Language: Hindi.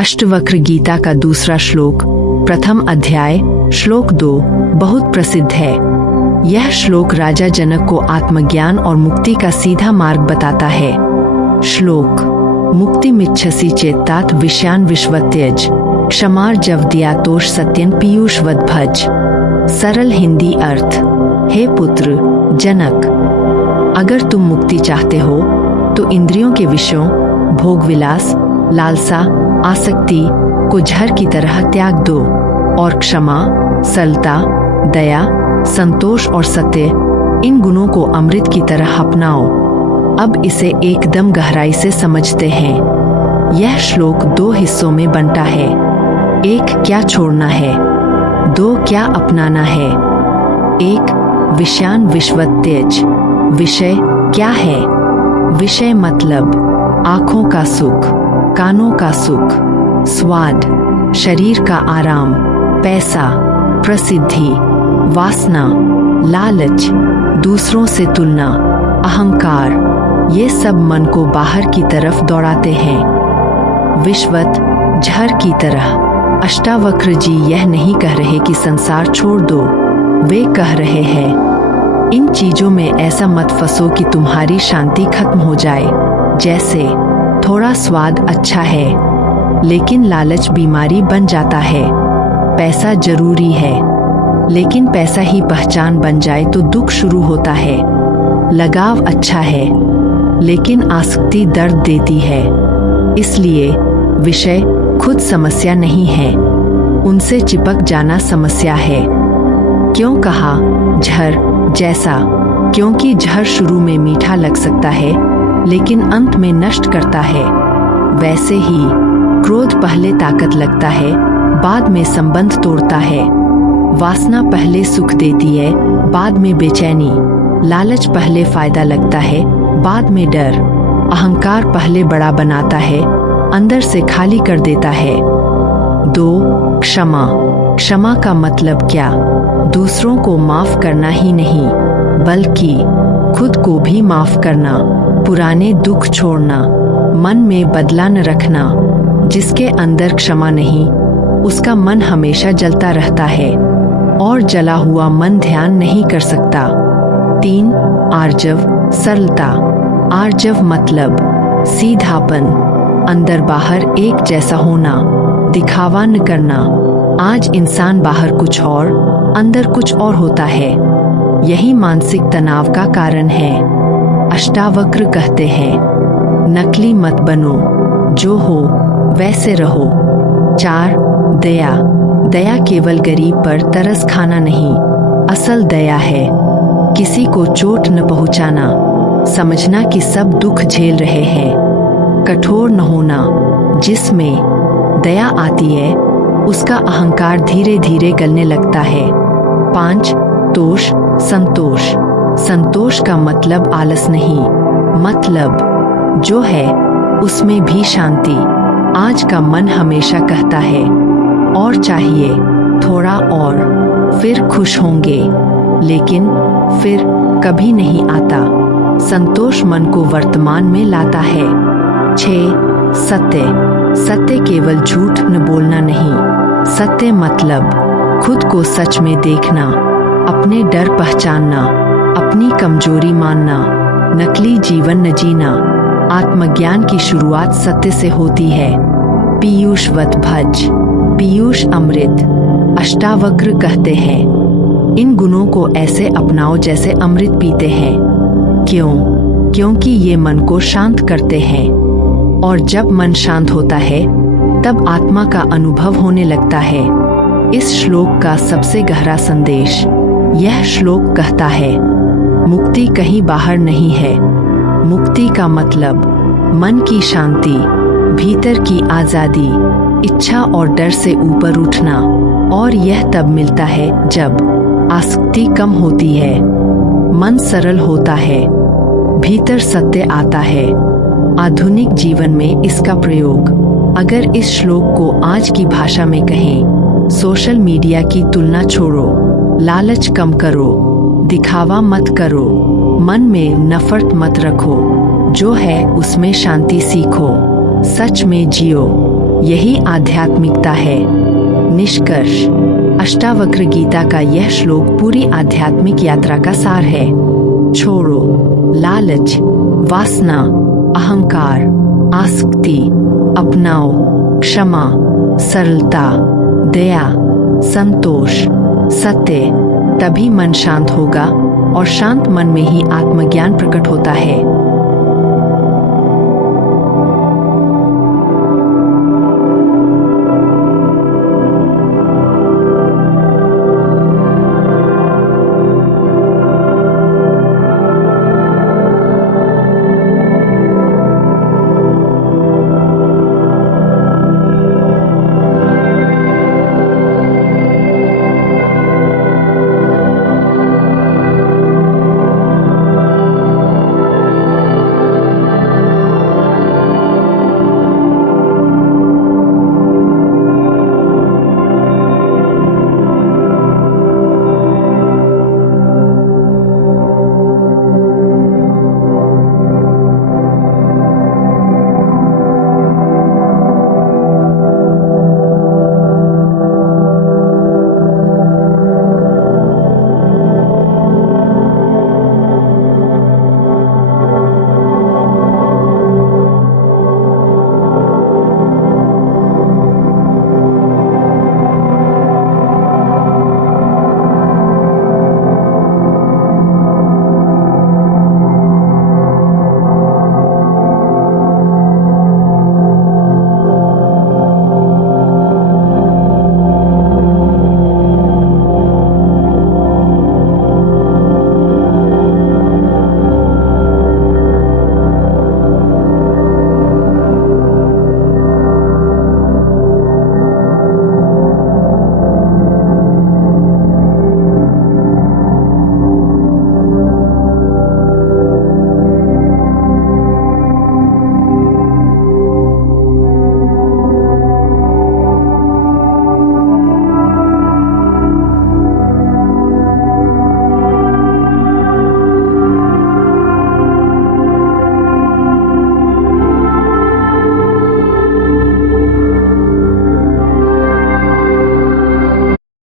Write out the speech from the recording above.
अष्टवक्र गीता का दूसरा श्लोक, प्रथम अध्याय, श्लोक 2 बहुत प्रसिद्ध है। यह श्लोक राजा जनक को आत्मज्ञान और मुक्ति का सीधा मार्ग बताता है। श्लोक: मुक्तिमिच्छसि चेत्तात विषयान विश्वत्यज, क्षमार्जव दियातोष सत्यन पीयूषवद भज। सरल हिंदी अर्थ: हे पुत्र जनक, अगर तुम मुक्ति चाहते हो तो इंद्रियों के विषयों, भोग विलास, लालसा, आसक्ति को झर की तरह त्याग दो और क्षमा, सरलता, दया, संतोष और सत्य, इन गुणों को अमृत की तरह अपनाओ। अब इसे एकदम गहराई से समझते हैं। यह श्लोक 2 हिस्सों में बंटा है। 1 क्या छोड़ना है, 2 क्या अपनाना है। 1 विषयान विश्वत्यज। विषय क्या है? विषय मतलब आँखों का सुख, कानों का सुख, स्वाद, शरीर का आराम, पैसा, प्रसिद्धि, वासना, लालच, दूसरों से तुलना, अहंकार, ये सब मन को बाहर की तरफ दौड़ाते हैं। विश्वत, झर की तरह। अष्टावक्र जी यह नहीं कह रहे कि संसार छोड़ दो, वे कह रहे हैं इन चीजों में ऐसा मत फंसो कि तुम्हारी शांति खत्म हो जाए। जैसे थोड़ा स्वाद अच्छा है लेकिन लालच बीमारी बन जाता है। पैसा जरूरी है लेकिन पैसा ही पहचान बन जाए तो दुख शुरू होता है। लगाव अच्छा है लेकिन आसक्ति दर्द देती है। इसलिए विषय खुद समस्या नहीं है, उनसे चिपक जाना समस्या है। क्यों कहा झर जैसा? क्योंकि झर शुरू में मीठा लग सकता है लेकिन अंत में नष्ट करता है। वैसे ही क्रोध पहले ताकत लगता है, बाद में संबंध तोड़ता है। वासना पहले सुख देती है, बाद में बेचैनी। लालच पहले फायदा लगता है, बाद में डर। अहंकार पहले बड़ा बनाता है, अंदर से खाली कर देता है। 2 क्षमा। क्षमा का मतलब क्या? दूसरों को माफ करना ही नहीं बल्कि खुद को भी माफ करना, पुराने दुख छोड़ना, मन में बदला न रखना। जिसके अंदर क्षमा नहीं उसका मन हमेशा जलता रहता है और जला हुआ मन ध्यान नहीं कर सकता। 3 आर्जव, सरलता। आर्जव मतलब सीधापन, अंदर बाहर एक जैसा होना, दिखावा न करना। आज इंसान बाहर कुछ और अंदर कुछ और होता है, यही मानसिक तनाव का कारण है। अष्टावक्र कहते हैं नकली मत बनो, जो हो वैसे रहो। 4 दया। दया केवल गरीब पर तरस खाना नहीं, असल दया है किसी को चोट न पहुंचाना, समझना कि सब दुख झेल रहे हैं। कठोर न होना, जिसमें दया आती है उसका अहंकार धीरे धीरे गलने लगता है। 5 तोष, संतोष। संतोष का मतलब आलस नहीं, मतलब जो है उसमें भी शांति। आज का मन हमेशा कहता है और चाहिए, थोड़ा और, फिर खुश होंगे, लेकिन फिर कभी नहीं आता। संतोष मन को वर्तमान में लाता है। 6 सत्य। सत्य केवल झूठ न बोलना नहीं, सत्य मतलब खुद को सच में देखना, अपने डर पहचानना, अपनी कमजोरी मानना, नकली जीवन न जीना। आत्मज्ञान की शुरुआत सत्य से होती है। पीयूषवत भज। पीयूष अमृत। अष्टावक्र कहते हैं इन गुणों को ऐसे अपनाओ जैसे अमृत पीते हैं। क्यों? क्योंकि ये मन को शांत करते हैं और जब मन शांत होता है तब आत्मा का अनुभव होने लगता है। इस श्लोक का सबसे गहरा संदेश, यह श्लोक कहता है मुक्ति कहीं बाहर नहीं है। मुक्ति का मतलब मन की शांति, भीतर की आजादी, इच्छा और डर से ऊपर उठना। और यह तब मिलता है जब आसक्ति कम होती है, मन सरल होता है, भीतर सत्य आता है। आधुनिक जीवन में इसका प्रयोग अगर इस श्लोक को आज की भाषा में कहें, सोशल मीडिया की तुलना छोड़ो, लालच कम करो, दिखावा मत करो, मन में नफरत मत रखो, जो है उसमें शांति सीखो, सच में जियो। यही आध्यात्मिकता है। निष्कर्ष, अष्टावक्र गीता का यह श्लोक पूरी आध्यात्मिक यात्रा का सार है। छोड़ो लालच, वासना, अहंकार, आसक्ति, अपनाओ क्षमा, सरलता, दया, संतोष, सत्य। तभी मन शांत होगा और शांत मन में ही आत्मज्ञान प्रकट होता है।